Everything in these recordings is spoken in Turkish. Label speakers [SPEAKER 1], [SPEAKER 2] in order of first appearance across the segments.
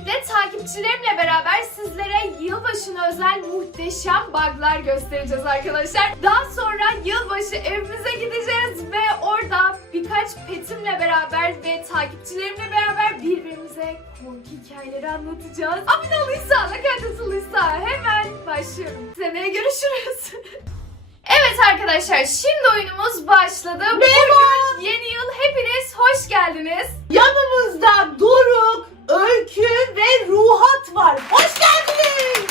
[SPEAKER 1] öncelikle takipçilerimle beraber sizlere yılbaşına özel muhteşem bug'lar göstereceğiz arkadaşlar. Daha sonra yılbaşı evimize gideceğiz ve orada birkaç petimle beraber ve takipçilerimle beraber birbirimize korku hikayeleri anlatacağız. Abone oluysa, like atılıysa hemen başlıyorum. Seneye görüşürüz. Evet arkadaşlar, şimdi oyunumuz başladı. Bugün yeni yıl, hepiniz hoş geldiniz.
[SPEAKER 2] Yanımızda Doruk, Öykü ve Ruhat var. Hoş geldiniz.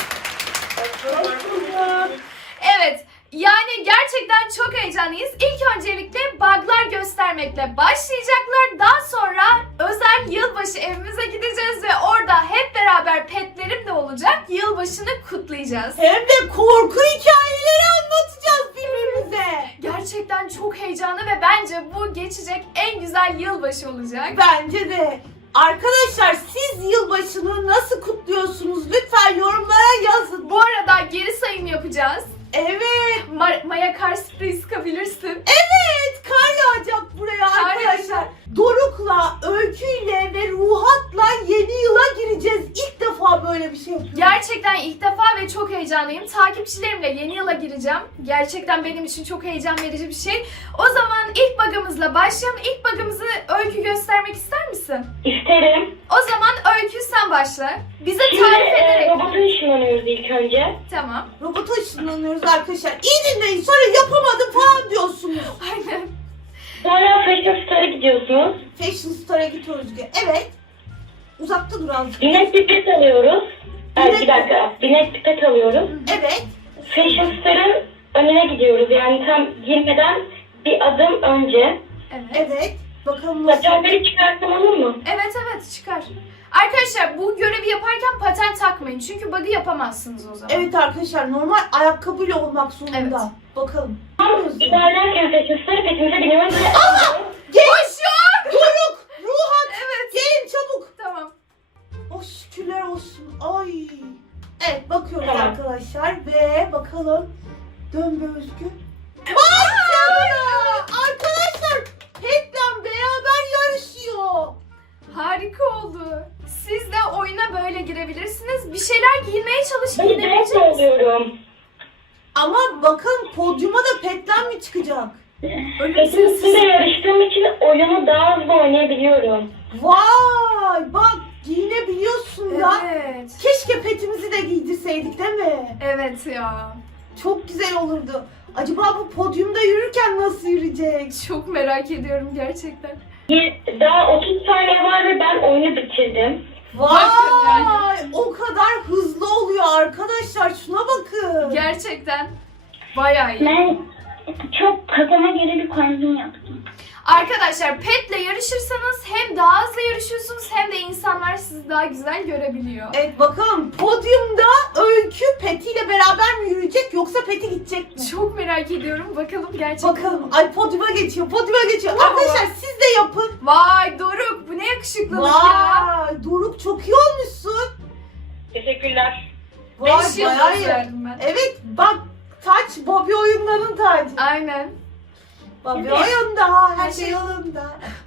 [SPEAKER 1] Evet, yani gerçekten çok heyecanlıyız. İlk öncelikle bug'lar göstermekle başlayacaklar. Daha sonra özel yılbaşı evimize gideceğiz ve orada hep beraber petlerim de olacak. Yılbaşını kutlayacağız.
[SPEAKER 2] Hem de korku hikayeleri anlatacağız birbirimize.
[SPEAKER 1] Gerçekten çok heyecanlı ve bence bu geçecek en güzel yılbaşı olacak.
[SPEAKER 2] Bence de. Arkadaşlar siz yılbaşını nasıl kutluyorsunuz? Lütfen yorumlara yazın.
[SPEAKER 1] Bu arada geri sayım yapacağız.
[SPEAKER 2] Evet.
[SPEAKER 1] Maya kar spreyi sıkabilirsin.
[SPEAKER 2] Evet. Kar yağacak buraya
[SPEAKER 1] Kar
[SPEAKER 2] arkadaşlar. Doruk'la, Öykü'yle ve Ruhat'la yeni yıla gireceğiz. İlk defa böyle bir şey yapıyoruz.
[SPEAKER 1] Gerçekten ilk defa ve çok heyecanlıyım. Takipçilerimle yeni yıla gireceğim. Gerçekten benim için çok heyecan verici bir şey. O zaman ilk bug'ımızla başlayalım. İlk bug'ımızı Öykü göstermek ister misin?
[SPEAKER 3] İsterim.
[SPEAKER 1] O zaman Öykü sen başla. Bize
[SPEAKER 3] Şimdi
[SPEAKER 1] tarif ederek.
[SPEAKER 3] robota ışınlanıyoruz ilk önce.
[SPEAKER 1] Tamam.
[SPEAKER 2] Robota ışınlanıyoruz arkadaşlar. İyi dinleyin, sonra yapamadım falan diyorsunuz.
[SPEAKER 1] Aynen.
[SPEAKER 3] Sonra Fashion Star'a gidiyorsunuz.
[SPEAKER 2] Fashion Star'a git Özge. Evet. Uzakta dur azıcık.
[SPEAKER 3] Binek pipet alıyoruz.
[SPEAKER 2] Binek-
[SPEAKER 3] Bir dakika. Binek pipet alıyoruz.
[SPEAKER 2] Evet.
[SPEAKER 3] Fashion Star'ın önüne gidiyoruz. Yani tam girmeden bir adım önce.
[SPEAKER 1] Evet.
[SPEAKER 2] Evet. Bakalım nasıl.
[SPEAKER 3] Patenleri çıkarsam olur mu?
[SPEAKER 1] Evet çıkar. Arkadaşlar bu görevi yaparken paten takmayın. Çünkü bug'ı yapamazsınız o zaman.
[SPEAKER 2] Evet arkadaşlar, normal ayakkabıyla olmak zorunda.
[SPEAKER 1] Evet.
[SPEAKER 2] Bakalım.
[SPEAKER 3] Tam ilerlerken Fashion Star'a petimize biniyoruz.
[SPEAKER 2] Gel! Doruk! Ruhat!
[SPEAKER 1] Evet.
[SPEAKER 2] Gelin çabuk.
[SPEAKER 1] Tamam.
[SPEAKER 2] Oh şükürler olsun. Ay. Evet, bakıyoruz
[SPEAKER 3] Tamam.
[SPEAKER 2] arkadaşlar ve bakalım. Dön be Özgü. Vay canına! Arkadaşlar Pet'le beraber yarışıyor.
[SPEAKER 1] Harika oldu. Siz de oyuna böyle girebilirsiniz. Bir şeyler giymeye çalışın.
[SPEAKER 3] Ben direkt oluyorum.
[SPEAKER 2] Ama bakın podyuma da Pet'le mi çıkacak?
[SPEAKER 3] Petin üstünde yarıştığım için oyunu daha hızlı oynayabiliyorum.
[SPEAKER 2] Vay! Bak giyinebiliyorsun da.
[SPEAKER 1] Evet.
[SPEAKER 2] Keşke petimizi de giydirseydik değil mi?
[SPEAKER 1] Evet ya.
[SPEAKER 2] Çok güzel olurdu. Acaba bu podyumda yürürken nasıl yürüyecek?
[SPEAKER 1] Çok merak ediyorum gerçekten.
[SPEAKER 3] Daha 30 saniye var ve ben oyunu bitirdim.
[SPEAKER 2] Vay!
[SPEAKER 1] yani.
[SPEAKER 2] O kadar hızlı oluyor arkadaşlar. Şuna bakın.
[SPEAKER 1] Gerçekten bayağı iyi.
[SPEAKER 3] Ben çok kafama göre bir kombin yaptım.
[SPEAKER 1] Arkadaşlar petle yarışırsanız hem daha hızlı yarışıyorsunuz hem de insanlar sizi daha güzel görebiliyor.
[SPEAKER 2] Evet, bakalım podyumda Öykü Peti'yle beraber mi yürüyecek yoksa Peti gidecek mi?
[SPEAKER 1] Çok merak ediyorum. Bakalım gerçekten.
[SPEAKER 2] Bakalım. Ay podyuma geçiyor. Podyuma geçiyor.
[SPEAKER 1] Wow.
[SPEAKER 2] Arkadaşlar siz de yapın.
[SPEAKER 1] Vay Doruk, bu ne yakışıklılık ya.
[SPEAKER 2] Vay! Doruk çok iyi olmuşsun.
[SPEAKER 3] Teşekkürler.
[SPEAKER 2] Vay
[SPEAKER 1] 5
[SPEAKER 2] bayağı
[SPEAKER 1] yıldız
[SPEAKER 2] iyi.
[SPEAKER 1] verdim ben.
[SPEAKER 2] Evet bak, taç Bobby oyunların tacı.
[SPEAKER 1] Aynen.
[SPEAKER 2] Bobby
[SPEAKER 3] Evet.
[SPEAKER 2] oyunda, her şey yolunda.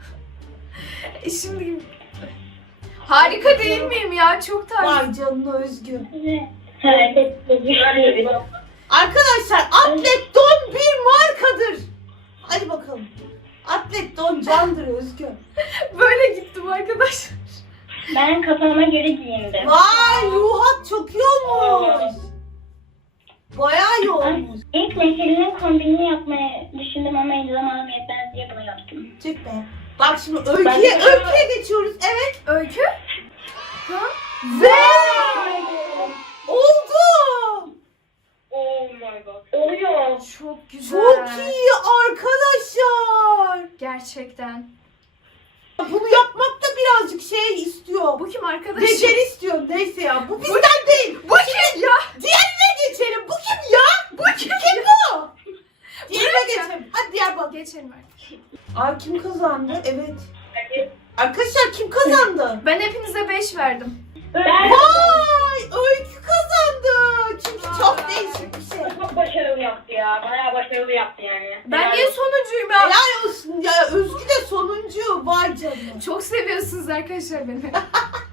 [SPEAKER 1] Şimdi harika değil miyim ya? Çok tarzı.
[SPEAKER 2] Vay canına Özgü.
[SPEAKER 3] Evet.
[SPEAKER 2] Arkadaşlar atlet don bir markadır. Hadi bakalım. Atlet don candır Özgü.
[SPEAKER 1] Böyle gittim arkadaşlar.
[SPEAKER 3] Ben kafama göre giyindim.
[SPEAKER 2] Vay Ruhat çok iyi olmuş. Bayağı iyi olmuş.
[SPEAKER 3] İlk Neşeli'nin kombinini yapmayı düşündüm ama zamanım yetmez diye bunu yaptım.
[SPEAKER 2] Çık be. Bak şimdi
[SPEAKER 3] Ben
[SPEAKER 2] Öykü'ye
[SPEAKER 3] de-
[SPEAKER 2] geçiyoruz. Evet.
[SPEAKER 1] Öykü? Ha?
[SPEAKER 2] Ve oldu.
[SPEAKER 3] Oh my god. Oluyor.
[SPEAKER 1] Çok güzel.
[SPEAKER 2] Çok iyi arkadaşlar.
[SPEAKER 1] Gerçekten.
[SPEAKER 2] Bunu yapmak da birazcık şey istiyor.
[SPEAKER 1] Bu kim arkadaş?
[SPEAKER 2] Beceri istiyor. Neyse ya. Bu bizden değil.
[SPEAKER 1] Bu kim ya?
[SPEAKER 2] Diğerine geçelim. Bu kim ya? Bu kim? Kim bu? Diğerine
[SPEAKER 1] Bırak ya.
[SPEAKER 2] geçelim. Hadi diğer bak.
[SPEAKER 1] Geçelim artık.
[SPEAKER 2] Ay kim kazandı? Evet. Arkadaşlar kim kazandı?
[SPEAKER 1] Ben hepinize 5 verdim.
[SPEAKER 3] Ben
[SPEAKER 2] Vay! Öykü kazandı. Çünkü çok değişik bir şey.
[SPEAKER 3] çok başarılı yaptı ya. Bayağı başarılı yaptı yani.
[SPEAKER 1] Ben niye sonuncuyum ya?
[SPEAKER 2] Helal olsun ya. Özgü de sonuncu. Vay canına.
[SPEAKER 1] Çok seviyorsunuz arkadaşlar beni.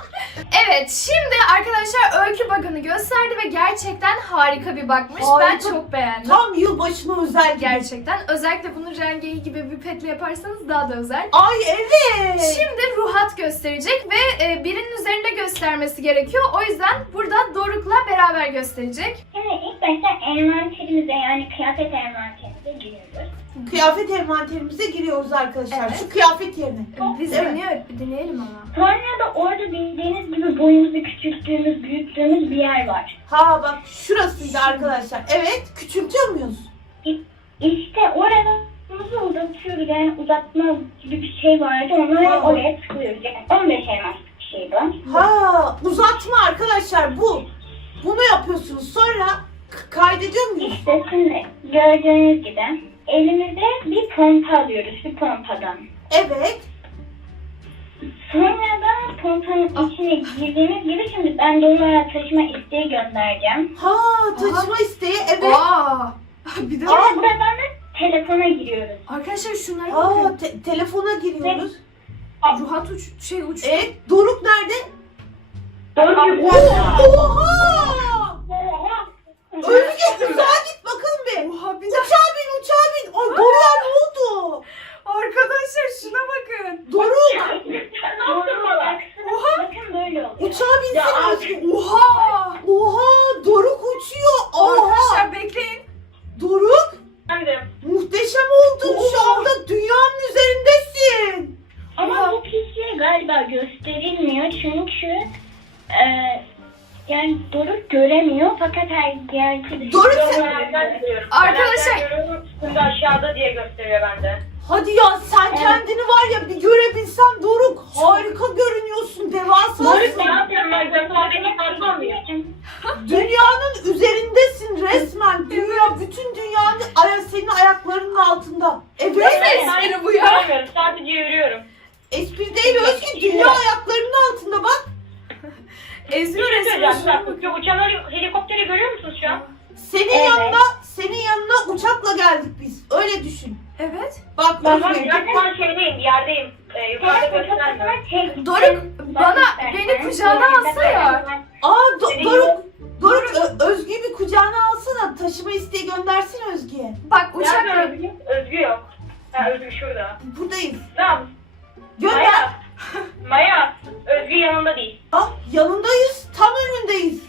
[SPEAKER 1] Evet, şimdi arkadaşlar Öykü bug'ını gösterdi ve gerçekten harika bir bug'mış. Ben
[SPEAKER 2] Harika.
[SPEAKER 1] çok beğendim.
[SPEAKER 2] Tam yılbaşına özel gibi.
[SPEAKER 1] Gerçekten. Özellikle bunu rengeyi gibi bir petle yaparsanız daha da özel.
[SPEAKER 2] Ay evet.
[SPEAKER 1] Şimdi Ruhat gösterecek ve birinin üzerinde göstermesi gerekiyor. O yüzden burada Doruk'la beraber gösterecek.
[SPEAKER 4] Şimdi ilk başta envanterimize yani kıyafet envanterimize giriyoruz.
[SPEAKER 2] Kıyafet envanterimize giriyoruz arkadaşlar.
[SPEAKER 1] Evet.
[SPEAKER 2] Şu kıyafet yerine.
[SPEAKER 1] Biz
[SPEAKER 2] Evet.
[SPEAKER 1] dinleyelim ama.
[SPEAKER 4] Sonra da orada bildiğiniz gibi boyumuzu küçülttüğümüz, büyüttüğümüz bir yer var.
[SPEAKER 2] Ha bak şurasıydı arkadaşlar. Evet, küçültüyor muyuz?
[SPEAKER 4] İşte orada boyumuzu uzatıyoruz yani uzatma gibi bir şey vardı. Onu oraya tıklıyoruz. Yani 15 elmaslık bir şey bu.
[SPEAKER 2] Ha, uzatma arkadaşlar bu. Bunu yapıyorsunuz. Sonra kaydediyor muyuz?
[SPEAKER 4] İşte şimdi gördüğünüz gibi elimize bir pompa alıyoruz bir pompadan.
[SPEAKER 2] Evet.
[SPEAKER 4] Sonra da pompanın içine girdiğimiz gibi şimdi ben de onlara taşıma isteği göndereceğim.
[SPEAKER 2] Ha, taşıma isteği. Evet.
[SPEAKER 1] Aa! Bir de
[SPEAKER 4] Ama buradan da telefona giriyoruz.
[SPEAKER 1] arkadaşlar şunlara
[SPEAKER 2] Aa,
[SPEAKER 1] bakın.
[SPEAKER 2] telefona giriyoruz.
[SPEAKER 1] Ruhat uçtu.
[SPEAKER 2] Evet, Doruk nerede?
[SPEAKER 3] Doğru.
[SPEAKER 2] Oha! Özge uzağa git bakalım bir.
[SPEAKER 1] Oha bir de
[SPEAKER 2] Uçağa bin. Ay Doruk'a ne oldu?
[SPEAKER 1] arkadaşlar şuna bakın.
[SPEAKER 2] Doruk,
[SPEAKER 4] Bakın böyle oluyor.
[SPEAKER 2] uçağa binsene Özge.
[SPEAKER 1] Oha!
[SPEAKER 2] Oha, Doruk uçuyor. Oha.
[SPEAKER 1] Arkadaşlar bekleyin.
[SPEAKER 2] Doruk,
[SPEAKER 3] Efendim.
[SPEAKER 2] muhteşem oldun şu anda. Dünyanın üzerindesin.
[SPEAKER 4] Ama bu kişiye galiba gösterilmiyor çünkü yani Doruk göremiyor fakat her diğer
[SPEAKER 2] Doruk
[SPEAKER 1] Arkadaşlar
[SPEAKER 3] Üstünde aşağıda diye gösteriyor bende.
[SPEAKER 2] Hadi ya sen
[SPEAKER 4] Evet.
[SPEAKER 2] kendini var ya bir görebilsen Doruk. Harika görünüyorsun. Devasasın.
[SPEAKER 3] Ne yapıyorum ben? Gösterdiğimi farkında mıyım?
[SPEAKER 2] Dünyanın üzerindesin resmen. Dünya, bütün dünyanın senin ayaklarının altında. Evet.
[SPEAKER 1] espri bu ya?
[SPEAKER 3] Görmüyorum. Sadece yürüyorum.
[SPEAKER 2] Espri değil Özgür. Dünya ayaklarının altında bak.
[SPEAKER 1] Eziyor resmen şuna bakın.
[SPEAKER 3] Uçanları, helikopteri görüyor musunuz şu an?
[SPEAKER 2] Senin yanına uçakla geldik biz. Öyle düşün.
[SPEAKER 1] Evet.
[SPEAKER 2] Bak
[SPEAKER 3] Tamam,
[SPEAKER 2] Özgür.
[SPEAKER 3] ben şu an şeydeyim, yerdeyim. Yukarıda göstermiyor.
[SPEAKER 1] Doruk beni kucağına alsa ya.
[SPEAKER 2] Aa Doruk Özgü'yü bir kucağına alsana. Taşıma isteği göndersin Özgü'ye.
[SPEAKER 1] Bak uçakla.
[SPEAKER 3] Özgü yok. Ha, Özgü şurada.
[SPEAKER 2] Buradayız.
[SPEAKER 3] Tamam.
[SPEAKER 2] Gönder.
[SPEAKER 3] Maya. Maya. Özgü yanında değil.
[SPEAKER 2] Ah yanındayız. Tam önündeyiz.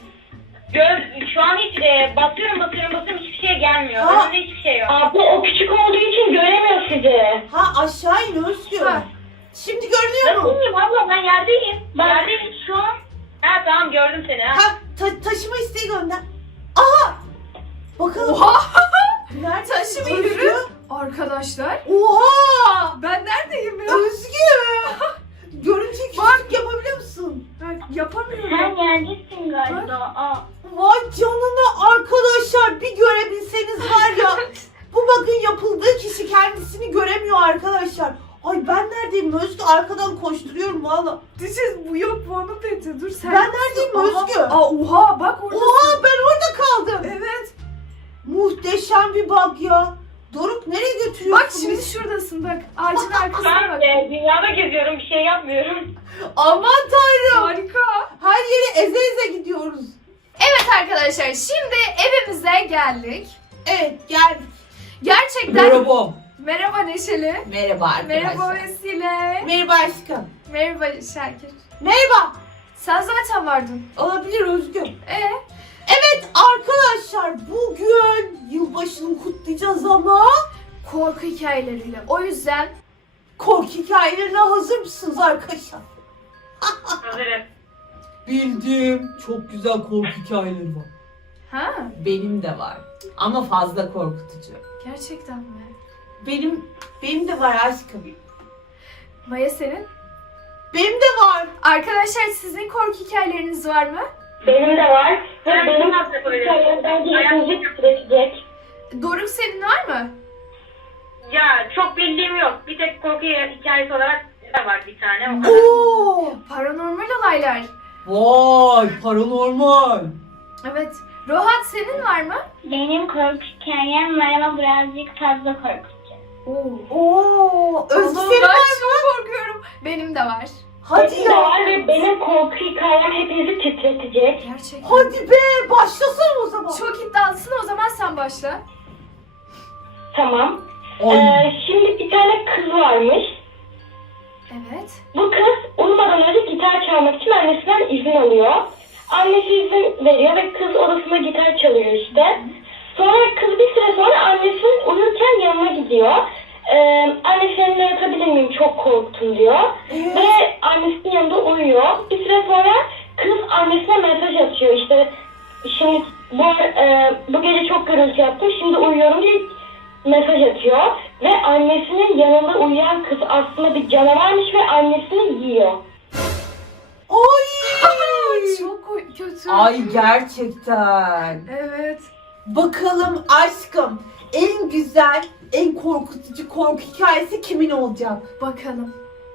[SPEAKER 3] Şu an hiç basıyorum hiçbir şey gelmiyor.
[SPEAKER 2] Ha.
[SPEAKER 3] Önünde hiçbir şey yok. Abi o küçük olduğu için göremiyor sizi.
[SPEAKER 2] Ha aşağı in Özgür.
[SPEAKER 1] Ha.
[SPEAKER 2] Şimdi görünüyor mu?
[SPEAKER 3] Nasıl abla, ben yerdeyim. Yerdeyim şu an. Ha tamam, gördüm seni ha.
[SPEAKER 2] Ha taşıma isteği gönder. Aha. Bakalım.
[SPEAKER 1] Oha!
[SPEAKER 2] Nerede?
[SPEAKER 1] Taşıma
[SPEAKER 2] Özgür?
[SPEAKER 1] yürü. Arkadaşlar.
[SPEAKER 2] Oha.
[SPEAKER 1] Ben neredeyim ya?
[SPEAKER 2] Özgür. Görüntü küçük yapabiliyor musun?
[SPEAKER 1] Ben yapamıyorum.
[SPEAKER 4] sen yerdesin galiba.
[SPEAKER 2] Vay canına arkadaşlar bir görebilseniz var ya. Bu bakın yapıldığı kişi kendisini göremiyor arkadaşlar. Ay ben neredeyim Özgü? Arkadan koşturuyorum valla.
[SPEAKER 1] Bu yok bu onun peti. Dur sen.
[SPEAKER 2] Ben neredeyim
[SPEAKER 1] Aha.
[SPEAKER 2] Özgü?
[SPEAKER 1] Oha bak orada.
[SPEAKER 2] Oha ben orada kaldım.
[SPEAKER 1] Evet.
[SPEAKER 2] Muhteşem bir bug ya. Doruk nereye götürüyorsun?
[SPEAKER 1] Bak şimdi şuradasın bak. Ağacın arkasına
[SPEAKER 3] Ben
[SPEAKER 1] bak.
[SPEAKER 3] dünyada geziyorum, bir şey yapmıyorum.
[SPEAKER 2] Aman tanrım.
[SPEAKER 1] Harika.
[SPEAKER 2] Her yere eze eze gidiyoruz.
[SPEAKER 1] Evet arkadaşlar şimdi evimize geldik.
[SPEAKER 2] Evet geldik.
[SPEAKER 1] Gerçekten. Merhaba Neşeli.
[SPEAKER 2] Merhaba arkadaşlar.
[SPEAKER 1] Merhaba Vesile.
[SPEAKER 2] Merhaba aşkım.
[SPEAKER 1] Merhaba Şakir.
[SPEAKER 2] Merhaba.
[SPEAKER 1] Sen zaten vardın.
[SPEAKER 2] Olabilir Özgür.
[SPEAKER 1] Ee?
[SPEAKER 2] Evet arkadaşlar bugün yılbaşını kutlayacağız ama
[SPEAKER 1] Korku hikayeleriyle. O yüzden
[SPEAKER 2] korku hikayelerine hazır mısınız arkadaşlar?
[SPEAKER 3] Hazırım.
[SPEAKER 5] Bildim. Çok güzel korku hikayeleri var.
[SPEAKER 1] ha
[SPEAKER 6] Benim de var. Ama fazla korkutucu.
[SPEAKER 1] gerçekten mi?
[SPEAKER 2] Benim de var aşkım.
[SPEAKER 1] Maya senin?
[SPEAKER 2] Benim de var.
[SPEAKER 1] Arkadaşlar sizin korku hikayeleriniz var mı?
[SPEAKER 4] Benim de var.
[SPEAKER 3] Ben
[SPEAKER 4] Benim
[SPEAKER 3] nasıl yapabilirim?
[SPEAKER 4] hikayemden ikinci sürecek.
[SPEAKER 1] Doruk senin var mı?
[SPEAKER 3] Ya çok bildiğim yok. Bir tek korku hikayesi olarak da var bir tane. O kadar.
[SPEAKER 2] Oo.
[SPEAKER 1] Paranormal olaylar.
[SPEAKER 5] Vay paranormal.
[SPEAKER 1] Evet. Rohat senin var mı?
[SPEAKER 4] Benim korku hikayem var ama birazcık fazla korkutucu.
[SPEAKER 1] Oo.
[SPEAKER 2] Oo. Özgür
[SPEAKER 1] Allah'ım,
[SPEAKER 2] senin
[SPEAKER 1] ben
[SPEAKER 2] var.
[SPEAKER 1] çok korkuyorum. Benim de var.
[SPEAKER 2] Hadi
[SPEAKER 3] Hepsi de
[SPEAKER 2] ya.
[SPEAKER 3] var ve benim korku hikayem hepinizi titretecek.
[SPEAKER 1] Gerçekten.
[SPEAKER 2] Hadi be başlasana o zaman.
[SPEAKER 1] Çok iddialısın, o zaman sen başla.
[SPEAKER 3] Tamam.
[SPEAKER 5] Ay.
[SPEAKER 3] Şimdi bir tane kız varmış.
[SPEAKER 1] Evet.
[SPEAKER 3] Bu kız uyumadan önce gitar çalmak için annesinden izin alıyor. Annesi izin veriyor ve kız odasında gitar çalıyor işte. Sonra kız bir süre sonra annesinin uyurken yanına gidiyor. Annesinin yatabilir miyim, çok korktum diyor. Ve annesinin yanında uyuyor. Bir süre sonra kız annesine mesaj atıyor. İşte şimdi bu gece çok gürültü yaptım, şimdi uyuyorum diye mesaj atıyor. Ve annesinin yanında uyuyan kız aslında bir canavarmış ve annesini yiyor.
[SPEAKER 2] Ay.
[SPEAKER 1] Çok kötü.
[SPEAKER 6] Ay gerçekten.
[SPEAKER 1] Evet.
[SPEAKER 2] Bakalım aşkım en güzel, en korkutucu korku hikayesi kimin olacak?
[SPEAKER 1] Bakalım.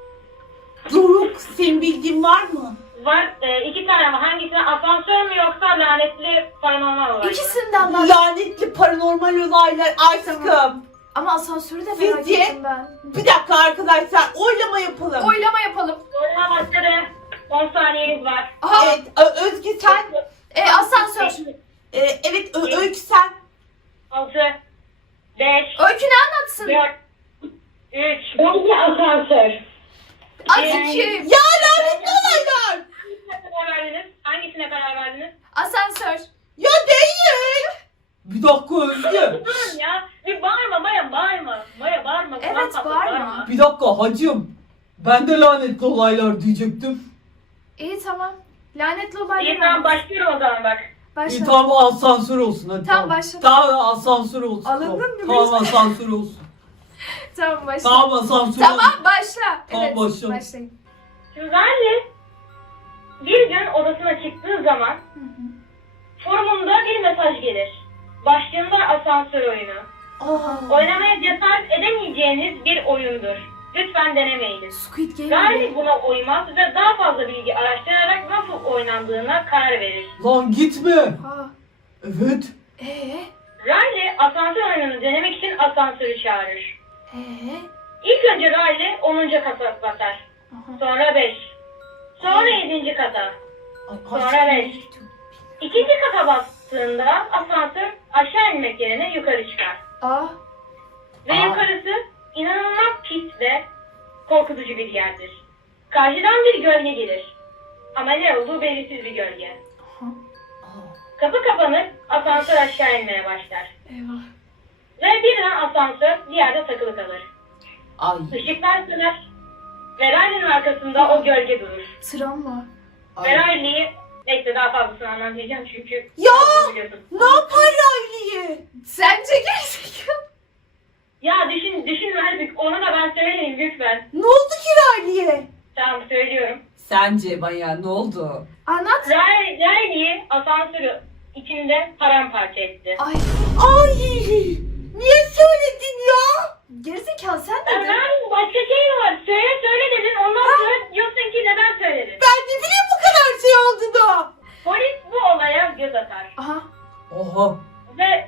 [SPEAKER 2] Doruk, senin bildiğin var mı?
[SPEAKER 3] Var, 2 tane ama hangisine, asansör mü yoksa lanetli paranormal olay?
[SPEAKER 1] İkisinden var.
[SPEAKER 2] Lanetli paranormal olaylar aşkım.
[SPEAKER 1] Ama asansörü de merak
[SPEAKER 2] Sizce?
[SPEAKER 1] ettim ben.
[SPEAKER 2] Bir dakika arkadaşlar, oylama yapalım.
[SPEAKER 1] Oylama yapalım.
[SPEAKER 3] Oynama başladı. 10 saniyeniz var.
[SPEAKER 1] Aha.
[SPEAKER 2] Evet, Özge sen.
[SPEAKER 1] Asansör.
[SPEAKER 2] Evet, Öykü sen.
[SPEAKER 3] 6 5
[SPEAKER 1] Öykü ne anlatsın?
[SPEAKER 3] 4 3 Bence asansör.
[SPEAKER 1] Azıcık.
[SPEAKER 2] Ya lanetli olaylar.
[SPEAKER 3] Hangisine karar verdiniz?
[SPEAKER 1] Asansör.
[SPEAKER 2] Ya değil.
[SPEAKER 5] Bir dakika Özge.
[SPEAKER 3] Durun ya. Bir bağırma Maya, bağırma. Maya bağırma.
[SPEAKER 1] Evet,
[SPEAKER 3] Kulak patlat,
[SPEAKER 1] bağırma.
[SPEAKER 5] Bir dakika hacım. Ben de lanetli olaylar diyecektim.
[SPEAKER 1] İyi tamam. Lanetli
[SPEAKER 3] İyi
[SPEAKER 1] olaylar.
[SPEAKER 3] tamam, başlıyorum o zaman bak.
[SPEAKER 1] Başla.
[SPEAKER 5] İyi tamam asansör olsun hadi.
[SPEAKER 1] Tamam, başla.
[SPEAKER 5] Tamam asansör olsun.
[SPEAKER 1] Alındın
[SPEAKER 5] tamam.
[SPEAKER 1] mı?
[SPEAKER 5] Tamam asansör olsun.
[SPEAKER 1] Tamam başla.
[SPEAKER 5] Tamam asansör
[SPEAKER 1] Tamam
[SPEAKER 5] olsun.
[SPEAKER 1] başla.
[SPEAKER 5] Tamam,
[SPEAKER 1] Evet
[SPEAKER 5] başla.
[SPEAKER 1] başlayın.
[SPEAKER 3] Şimdi Riley bir gün odasına çıktığı zaman forumunda bir mesaj gelir. Başlığında asansör oyunu. Oynamaya cesaret edemeyeceğiniz bir oyundur. Lütfen denemeyiniz.
[SPEAKER 1] Squid Game.
[SPEAKER 3] Riley buna uymaz ve daha fazla bilgi araştırarak nasıl oynandığına karar verir.
[SPEAKER 5] Lan gitme.
[SPEAKER 1] Ha.
[SPEAKER 5] Evet.
[SPEAKER 3] Riley asansör oyununu denemek için asansörü çağırır.
[SPEAKER 1] Ee?
[SPEAKER 3] İlk önce Riley 10. kata basar. Sonra 5. Sonra 7. kata. Sonra 5. İkinci kata bastığında asansör aşağı inmek yerine yukarı çıkar.
[SPEAKER 1] Aa.
[SPEAKER 3] Ve yukarısı inanılmaz pis ve korkutucu bir yerdir. Karşıdan bir gölge gelir. Ama ne olduğu belirsiz bir gölge. Kapı kapanıp asansör aşağı inmeye başlar.
[SPEAKER 1] Eyvah.
[SPEAKER 3] Ve birden asansör bir yerde takılı kalır.
[SPEAKER 6] Ay.
[SPEAKER 3] Işıklar söner. Ve Riley'nin arkasında o gölge durur.
[SPEAKER 1] Travma.
[SPEAKER 3] Ve
[SPEAKER 6] Ay.
[SPEAKER 3] Riley'i, neyse daha fazlasını anlatmayacağım çünkü
[SPEAKER 2] Ya!
[SPEAKER 3] biliyorsun.
[SPEAKER 2] Ne yapar Riley'i?
[SPEAKER 1] Sence gerizekalı.
[SPEAKER 3] Ya düşün artık, onu da ben söyleyeyim lütfen.
[SPEAKER 2] Ne oldu ki Riley'e?
[SPEAKER 3] Tamam, söylüyorum.
[SPEAKER 6] Sence Maya ne oldu?
[SPEAKER 1] Anlat.
[SPEAKER 3] Riley'i asansörü içinde paramparça etti.
[SPEAKER 1] Ay.
[SPEAKER 2] Ay! Niye söyledin ya?
[SPEAKER 1] Gerizekalı sen
[SPEAKER 3] Ben
[SPEAKER 1] dedin.
[SPEAKER 3] başka şey var. Söyle dedin. Ondan sonra diyorsun ki neden söyledin?
[SPEAKER 2] Ben ne bileyim bu kadar şey olduğunu.
[SPEAKER 3] Polis bu olaya göz atar.
[SPEAKER 1] Aha.
[SPEAKER 5] Oha.
[SPEAKER 3] Ve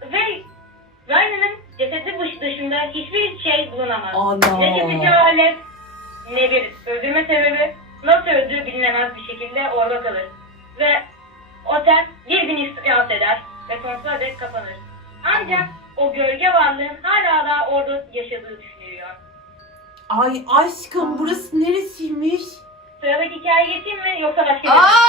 [SPEAKER 3] Riley'nin cesedi dışında hiçbir şey bulunamaz.
[SPEAKER 6] Ana.
[SPEAKER 3] Ne kesici alet, ne bir öldürme sebebi, nasıl öldüğü bilinemez bir şekilde orada kalır. Ve otel bir gün istirahat eder ve sonsuza dek kapanır. Ancak o gölge varlığın hala da orada yaşadığı düşünülüyor.
[SPEAKER 2] Ay aşkım burası neresiymiş?
[SPEAKER 3] Sıradaki hikaye geçeyim mi yoksa başka bir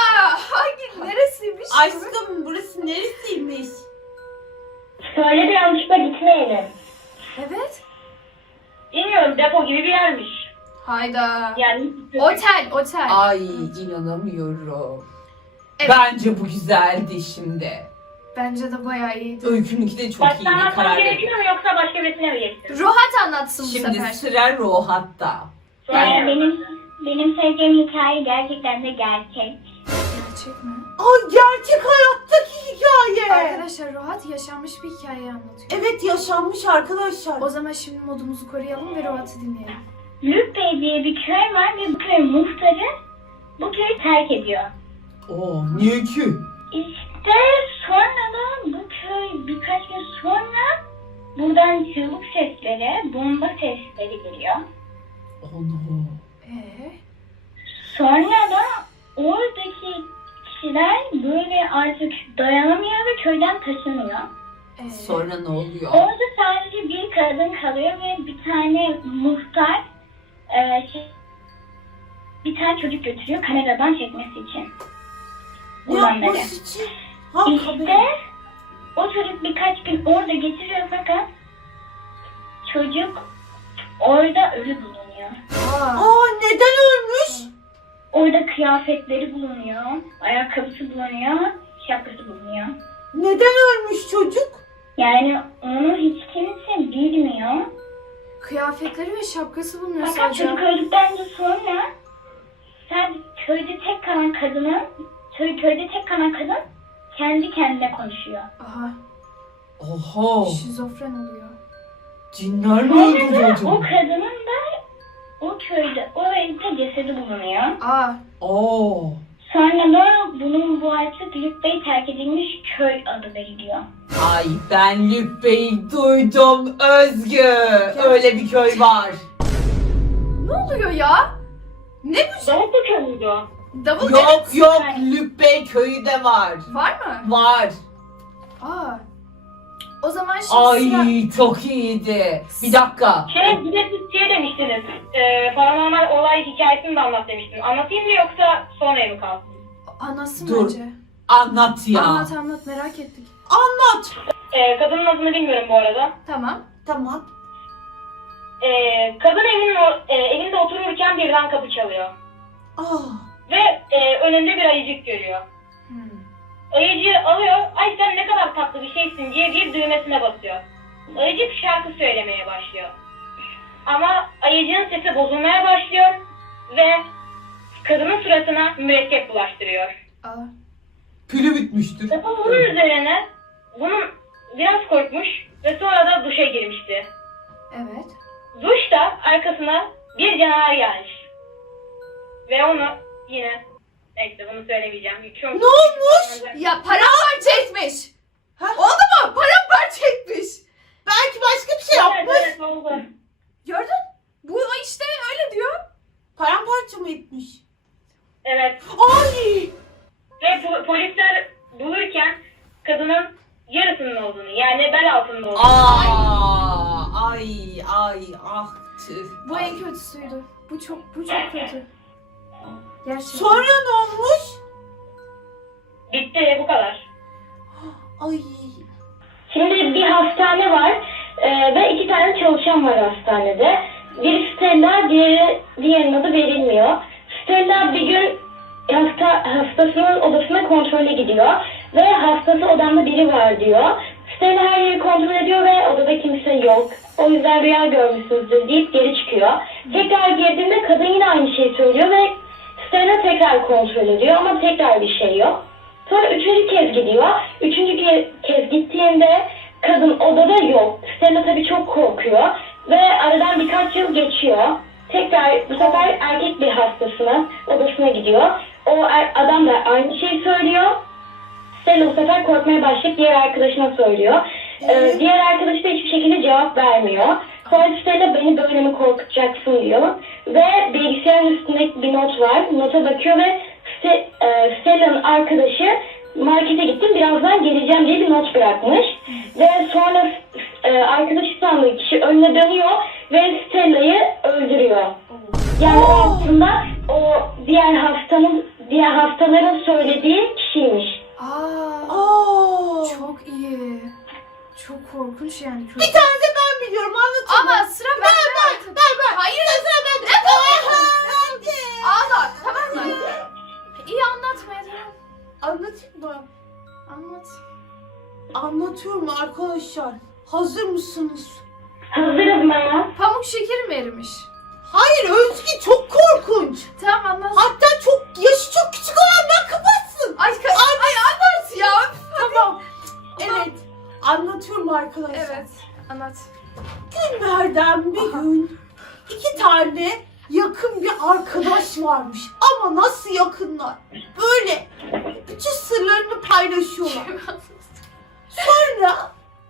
[SPEAKER 1] Hangi neresiymiş?
[SPEAKER 2] Aşkım burası neresiymiş?
[SPEAKER 3] Söyle de yanlışlıkla gitmeyelim.
[SPEAKER 1] Evet.
[SPEAKER 3] Bilmiyorum, depo gibi bir yermiş.
[SPEAKER 1] Hayda.
[SPEAKER 3] Yani
[SPEAKER 1] Otel.
[SPEAKER 6] Ay inanamıyorum.
[SPEAKER 1] Evet.
[SPEAKER 6] Bence bu güzeldi şimdi.
[SPEAKER 1] Bence de bayağı iyiydi.
[SPEAKER 6] Öykününki de çok
[SPEAKER 3] baştan
[SPEAKER 6] iyiydi,
[SPEAKER 3] anlatmam
[SPEAKER 6] karar verdim.
[SPEAKER 3] gerekiyor mu yoksa başka birisine mi geçsin?
[SPEAKER 1] Rohat anlatsın bu
[SPEAKER 6] Şimdi
[SPEAKER 1] sefer.
[SPEAKER 6] sıra Rohat'ta.
[SPEAKER 3] Sonra
[SPEAKER 4] Benim sevdiğim hikaye gerçekten de gerçek.
[SPEAKER 1] Gerçek mi?
[SPEAKER 2] Ay gerçek hayattaki hikaye.
[SPEAKER 1] Arkadaşlar Rohat yaşanmış bir hikaye anlatıyor.
[SPEAKER 2] Evet yaşanmış arkadaşlar.
[SPEAKER 1] O zaman şimdi modumuzu koruyalım ve Rohat'ı dinleyelim.
[SPEAKER 4] Luke Bey diye bir köy var ve bu köyün muhtarı bu köyü terk ediyor.
[SPEAKER 5] Oo niye ki?
[SPEAKER 4] İşte sonra da bu köy birkaç gün sonra buradan çığlık sesleri, bomba sesleri geliyor.
[SPEAKER 5] Ana.
[SPEAKER 4] Sonra da oradaki kişiler böyle artık dayanamıyor ve köyden taşınıyor.
[SPEAKER 6] Sonra ne oluyor?
[SPEAKER 4] Orada sadece bir kadın kalıyor ve bir tane muhtar bir tane çocuk götürüyor kameradan çekmesi için.
[SPEAKER 2] Ne
[SPEAKER 4] Olanları.
[SPEAKER 2] yapması için? Ha,
[SPEAKER 4] İşte o çocuk birkaç gün orada geçiriyor fakat çocuk orada ölü bulunuyor.
[SPEAKER 2] Aa, neden ölmüş?
[SPEAKER 4] Orada kıyafetleri bulunuyor, ayakkabısı bulunuyor, şapkası bulunuyor.
[SPEAKER 2] Neden ölmüş çocuk?
[SPEAKER 4] Yani onu hiç kimse bilmiyor.
[SPEAKER 1] Kıyafetleri ve şapkası bulunuyor
[SPEAKER 4] Fakat
[SPEAKER 1] sadece.
[SPEAKER 4] çocuk öldükten de sonra sen köyde tek kalan kadın kendi kendine konuşuyor.
[SPEAKER 1] Aha.
[SPEAKER 5] Oha.
[SPEAKER 1] Şizofren oluyor.
[SPEAKER 5] Cinler mi
[SPEAKER 4] Sonra
[SPEAKER 5] öldürdü
[SPEAKER 4] da o
[SPEAKER 5] acaba?
[SPEAKER 4] kadının da o köyde, o evde cesedi bulunuyor.
[SPEAKER 1] Aa.
[SPEAKER 5] Aa.
[SPEAKER 4] Sonra da bunun bu artık Lüp Bey terk edilmiş köy adı veriliyor.
[SPEAKER 6] Ay ben Lübbe'yi duydum Özgü. Öyle bir köy var.
[SPEAKER 1] Ne oluyor ya? Ne bu?
[SPEAKER 3] Davut da köylüydü o.
[SPEAKER 1] Davul
[SPEAKER 6] Yok
[SPEAKER 1] evet.
[SPEAKER 6] yok Lübbe köyü de var.
[SPEAKER 1] Var mı?
[SPEAKER 6] Var.
[SPEAKER 1] Aa. O zaman şimdi sıra...
[SPEAKER 6] Ay çok iyiydi. Bir dakika.
[SPEAKER 3] Bir de siz demiştiniz. Paranormal olay hikayesini de anlat demiştin. Anlatayım mı yoksa sonra mı kalsın?
[SPEAKER 1] Anlatsın
[SPEAKER 6] Dur.
[SPEAKER 1] bence.
[SPEAKER 6] Anlat ya.
[SPEAKER 1] Anlat merak ettik.
[SPEAKER 2] Anlat.
[SPEAKER 3] Kadının adını bilmiyorum bu arada.
[SPEAKER 1] Tamam.
[SPEAKER 2] Tamam.
[SPEAKER 3] Kadın evinde otururken birden kapı çalıyor.
[SPEAKER 2] Aa.
[SPEAKER 3] Ve önünde bir ayıcık görüyor.
[SPEAKER 1] Hmm.
[SPEAKER 3] Ayıcığı alıyor, ay sen ne kadar tatlı bir şeysin diye bir düğmesine basıyor. Ayıcık şarkı söylemeye başlıyor. Ama ayıcığın sesi bozulmaya başlıyor ve kadının suratına mürekkep bulaştırıyor.
[SPEAKER 1] Aa.
[SPEAKER 6] Pülü bitmiştir.
[SPEAKER 3] Kadın bunun üzerine bunun biraz korkmuş ve sonra da duşa girmişti.
[SPEAKER 1] Evet.
[SPEAKER 3] Duşta arkasına bir canavar gelmiş. Ve onu yine, neyse bunu söylemeyeceğim.
[SPEAKER 2] Ne olmuş?
[SPEAKER 1] Ya paramparça etmiş.
[SPEAKER 2] Ha?
[SPEAKER 1] Oldu mu? Paramparça etmiş.
[SPEAKER 2] Belki başka bir şey yapmış.
[SPEAKER 3] Evet, oldu.
[SPEAKER 1] Gördün? Bu işte öyle diyor.
[SPEAKER 2] Paramparça mı etmiş?
[SPEAKER 3] Evet.
[SPEAKER 2] Ay.
[SPEAKER 3] Ve polisler bulurken kadının yarısının olduğunu, yani bel altında olduğunu.
[SPEAKER 6] Ay ah tüh.
[SPEAKER 1] Bu
[SPEAKER 6] Ay.
[SPEAKER 1] en kötüsüydü. Bu çok kötü. Gerçekten.
[SPEAKER 2] Sonra ne olmuş?
[SPEAKER 3] Bitti, bu kadar.
[SPEAKER 2] Ay.
[SPEAKER 3] Şimdi bir hastane var ve 2 tane çalışan var hastanede. Biri Stella, diğerinin adı verilmiyor. Stella bir gün hastasının odasına kontrole gidiyor ve hastası odamda biri var diyor. Stella her yeri kontrol ediyor ve odada kimse yok. O yüzden rüya görmüşsünüzdür deyip geri çıkıyor. Tekrar girdiğinde kadın yine aynı şeyi söylüyor ve Stella tekrar kontrol ediyor ama tekrar bir şey yok. Sonra 3. kez gidiyor. 3. kez gittiğinde kadın odada yok. Stella tabii çok korkuyor ve aradan birkaç yıl geçiyor. Tekrar bu sefer erkek bir hastasına odasına gidiyor. O adam da aynı şeyi söylüyor. Stella bu sefer korkmaya başlayıp diğer arkadaşına söylüyor. Diğer arkadaşı da hiçbir şekilde cevap vermiyor. Sonra Stella beni böyle mi korkutacaksın diyor. Ve bilgisayarın üstünde bir not var. Nota bakıyor ve Stella'nın arkadaşı markete gittim birazdan geleceğim diye bir not bırakmış. Ve sonra arkadaşı sandığı kişi önüne dönüyor ve Stella'yı öldürüyor. Yani aslında o diğer hastaların söylediği kişiymiş.
[SPEAKER 1] Aa. Çok iyi. Çok korkunç yani.
[SPEAKER 2] Bir tane de ben biliyorum, anlatayım.
[SPEAKER 1] Ama sıra bende.
[SPEAKER 2] Ben.
[SPEAKER 1] Hayır.
[SPEAKER 2] Sıra bende.
[SPEAKER 1] Ağla. Tamam mı? İyi anlatmaya tamam.
[SPEAKER 2] Anlatayım mı?
[SPEAKER 1] Anlat.
[SPEAKER 2] Anlatıyorum arkadaşlar. Hazır mısınız?
[SPEAKER 3] Hazırız mı?
[SPEAKER 1] Pamuk şekerim erimiş.
[SPEAKER 2] Hayır Özgü, çok korkunç.
[SPEAKER 1] Tamam anlat.
[SPEAKER 2] Hatta yaşı çok küçük olanlar kapatsın.
[SPEAKER 1] Ay anlat ya.
[SPEAKER 2] Tamam. Evet. Anlatıyorum arkadaşlar.
[SPEAKER 1] Evet. Anlat.
[SPEAKER 2] Günlerden bir gün 2 tane yakın bir arkadaş varmış. Ama nasıl yakınlar? Böyle bütün sırlarını paylaşıyorlar. Sonra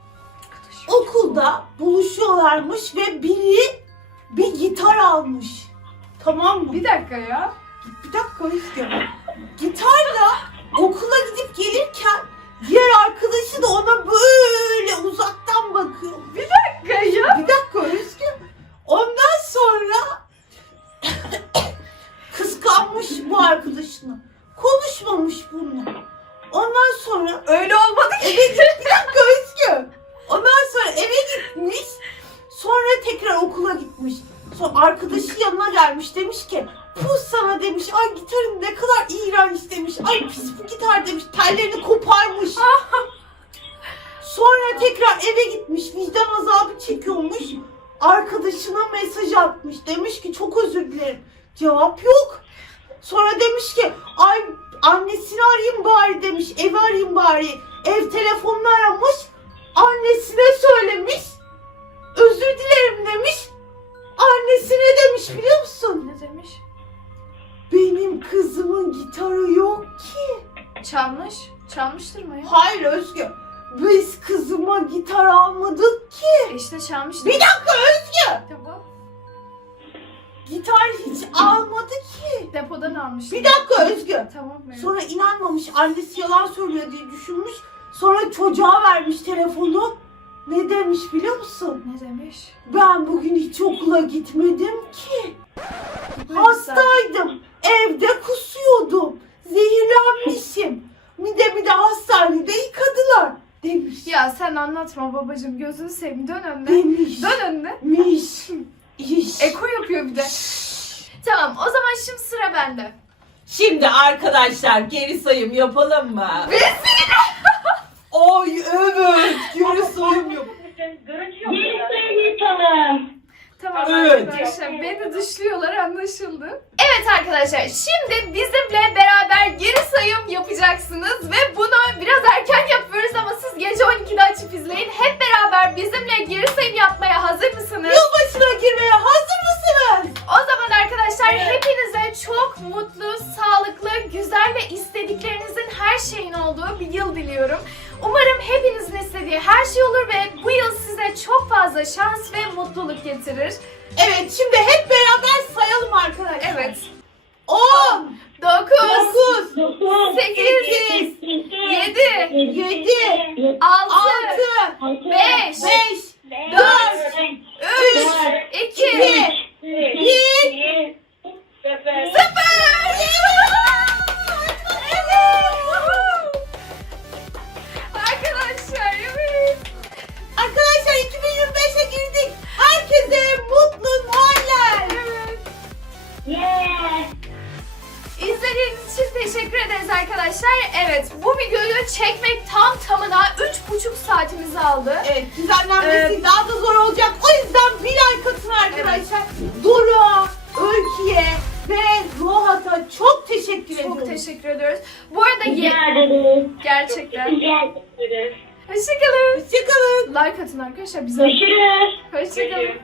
[SPEAKER 2] okulda buluşuyorlarmış ve biri bir gitar almış. Tamam mı?
[SPEAKER 1] Bir dakika ya.
[SPEAKER 2] Bir Bir dakika Özgür. Gitarla okula gidip gelirken diğer arkadaşı da ona böyle uzaktan bakıyor. Bir dakika Özgür. Ondan sonra kıskanmış bu arkadaşını. Konuşmamış bununla. Ondan sonra
[SPEAKER 1] Öyle olmadı ki.
[SPEAKER 2] bir dakika Özgür. Ondan sonra eve gitmiş. Sonra tekrar okula gitmiş. Sonra arkadaşı yanına gelmiş, demiş ki pus sana demiş. Ay gitarın ne kadar iğrenç demiş. Ay pis bu gitar demiş. Tellerini koparmış. Sonra tekrar eve gitmiş. Vicdan azabı çekiyormuş. Arkadaşına mesaj atmış. Demiş ki çok özür dilerim. Cevap yok. Sonra demiş ki ay annesini arayayım bari demiş. Evi arayayım bari. Ev telefonunu aramış. Annesine söylemiş. Özür dilerim demiş. Annesi ne demiş biliyor musun?
[SPEAKER 1] Ne demiş?
[SPEAKER 2] Benim kızımın gitarı yok ki.
[SPEAKER 1] Çalmış. Çalmıştır mı ya?
[SPEAKER 2] Hayır Özgür. Biz kızıma gitar almadık ki.
[SPEAKER 1] İşte çalmıştır.
[SPEAKER 2] Bir dakika Özgür.
[SPEAKER 1] Tamam.
[SPEAKER 2] Gitar hiç almadı ki.
[SPEAKER 1] Depodan almış.
[SPEAKER 2] Bir dakika Özgür.
[SPEAKER 1] Tamam mı?
[SPEAKER 2] Sonra inanmamış. Annesi yalan söylüyor diye düşünmüş. Sonra çocuğa vermiş telefonu. Ne demiş biliyor musun?
[SPEAKER 1] Ne demiş?
[SPEAKER 2] Ben bugün hiç okula gitmedim ki. Hastaydım. Evde kusuyordum. Zehirlenmişim. Midemi de hastanede yıkadılar. Demiş.
[SPEAKER 1] Ya sen anlatma babacığım, gözünü seveyim, dön önüne.
[SPEAKER 2] Demiş.
[SPEAKER 1] Dön önüne.
[SPEAKER 2] Miş. İş.
[SPEAKER 1] Eko yapıyor bir de. Tamam, o zaman şimdi sıra bende.
[SPEAKER 6] Şimdi arkadaşlar geri sayım yapalım mı?
[SPEAKER 5] Ay evet. Geri sayım yok.
[SPEAKER 3] Geri yapalım.
[SPEAKER 1] Tamam
[SPEAKER 5] Evet.
[SPEAKER 1] arkadaşlar, beni dışlıyorlar, anlaşıldı. Evet arkadaşlar, şimdi bizimle beraber geri sayım yapacaksınız ve bunu biraz erken yapıyoruz ama siz gece 12'de açıp izleyin. Hep beraber bizimle geri sayım yapmaya hazır mısınız?
[SPEAKER 2] Yılbaşına girmeye hazır mısınız?
[SPEAKER 1] O zaman arkadaşlar hepinize çok mutlu, sağlıklı, güzel ve istediklerinizin her şeyin olduğu bir yıl diliyorum. Umarım hepinizin istediği her şey olur ve bu yıl size çok fazla şans ve mutluluk getirir.
[SPEAKER 2] Evet şimdi hep beraber sayalım arkadaşlar.
[SPEAKER 1] Evet.
[SPEAKER 2] 10,
[SPEAKER 1] 9,
[SPEAKER 2] 9,
[SPEAKER 1] 8, 7,
[SPEAKER 2] 7,
[SPEAKER 1] 6,
[SPEAKER 2] 6,
[SPEAKER 1] 5,
[SPEAKER 2] 5,
[SPEAKER 1] 4, 3, 2,
[SPEAKER 2] 1.
[SPEAKER 1] 0. Arkadaşlar evet.
[SPEAKER 2] Arkadaşlar 2025'e girdik. Herkese mutlu Noeller.
[SPEAKER 1] Evet.
[SPEAKER 3] Yeah.
[SPEAKER 1] İzlediğiniz için teşekkür ederiz arkadaşlar. Evet, bu videoyu çekmek tam tamına 3,5 saatimizi aldı.
[SPEAKER 2] Evet düzenlenmesi daha da zor olacak. O yüzden bir like atın arkadaşlar. Doruk'a, Öykü'ye ve Rohat'a çok teşekkür ediyorum.
[SPEAKER 1] Çok teşekkür ediyoruz. Bu arada
[SPEAKER 3] Rica ederiz.
[SPEAKER 1] gerçekten.
[SPEAKER 3] Rica ederiz.
[SPEAKER 1] Hoşçakalın.
[SPEAKER 2] Hoşçakalın.
[SPEAKER 1] Like atın arkadaşlar bize.
[SPEAKER 3] Görüşürüz.
[SPEAKER 1] Hoşçakalın.